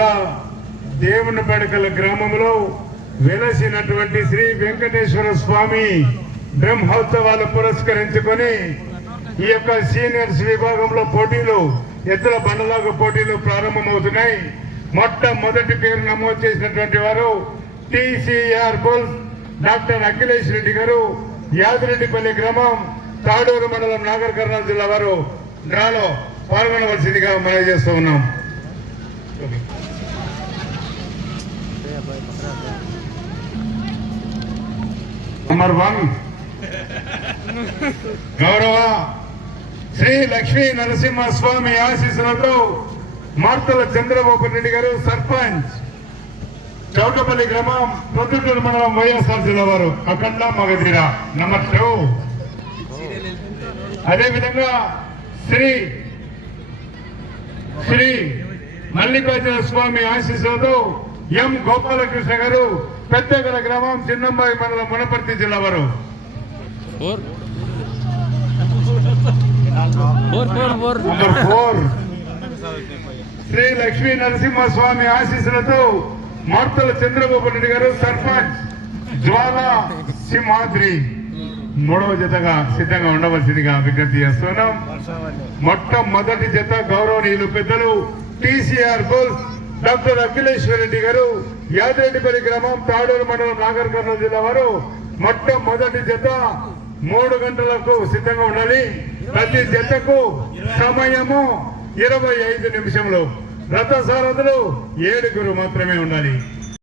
జిల్లా దేవుని పడకల గ్రామంలో వెలసినటువంటి శ్రీ వెంకటేశ్వర స్వామి బ్రహ్మోత్సవాలు పురస్కరించుకొని ఈ యొక్క సీనియర్స్ విభాగంలో పోటీలు ఎద్దుల బండలాగ పోటీలు ప్రారంభమవుతున్నాయి. మొట్టమొదటి పేరు నమోదు చేసినటువంటి వారు TCR bulls. Doctor Akhilesh Reddy garu Yadireddypalli గ్రామం తాడూరు మండలం నాగర్ కర్నూలు జిల్లా వారు. డ్రాలో పాల్గొనవలసిందిగా మనం చేస్తూ ఉన్నాం. నంబర్ వన్ గౌరవ శ్రీ లక్ష్మీ నరసింహస్వామి ఆశీస్సులతో మార్తల చంద్రబాబు రెడ్డి గారు సర్పంచ్. చౌటపల్లి గ్రామం ప్రొద్దుటూరు మండలం వైఎస్ఆర్ జిల్లా వారు. అఖండ మగధీర. నంబర్ టూ అదేవిధంగా శ్రీ శ్రీ మల్లికార్జున స్వామి ఆశీస్సులతో ఎం గోపాలకృష్ణ గారు పెద్దగల గ్రామం చిన్నంబాయి మండలం మునపర్తి జిల్లా వారు. శ్రీ లక్ష్మీ నరసింహస్వామి ఆశీస్సులతో మార్తల చంద్రబాబు రెడ్డి గారు సర్పంచ్ జ్వాల సింహాద్రి. మూడవ జతగా సిద్ధంగా ఉండవలసిందిగా విజ్ఞప్తి చేస్తున్నాం. మొట్టమొదటి జత గౌరవనీయులు పెద్దలు టీసీఆర్ బోల్ డాక్టర్ అఖిలేశ్వర రెడ్డి గారు యాదిరెడ్డిపల్లి గ్రామం తాడూరు మండలం నాగర్ కర్నూలు జిల్లా వారు మొట్టమొదటి జత మూడు గంటలకు సిద్ధంగా ఉండాలి. ప్రతి జతకు సమయము ఇరవై ఐదు నిమిషంలో రథ సారథులు ఏడుగురు మాత్రమే ఉండాలి.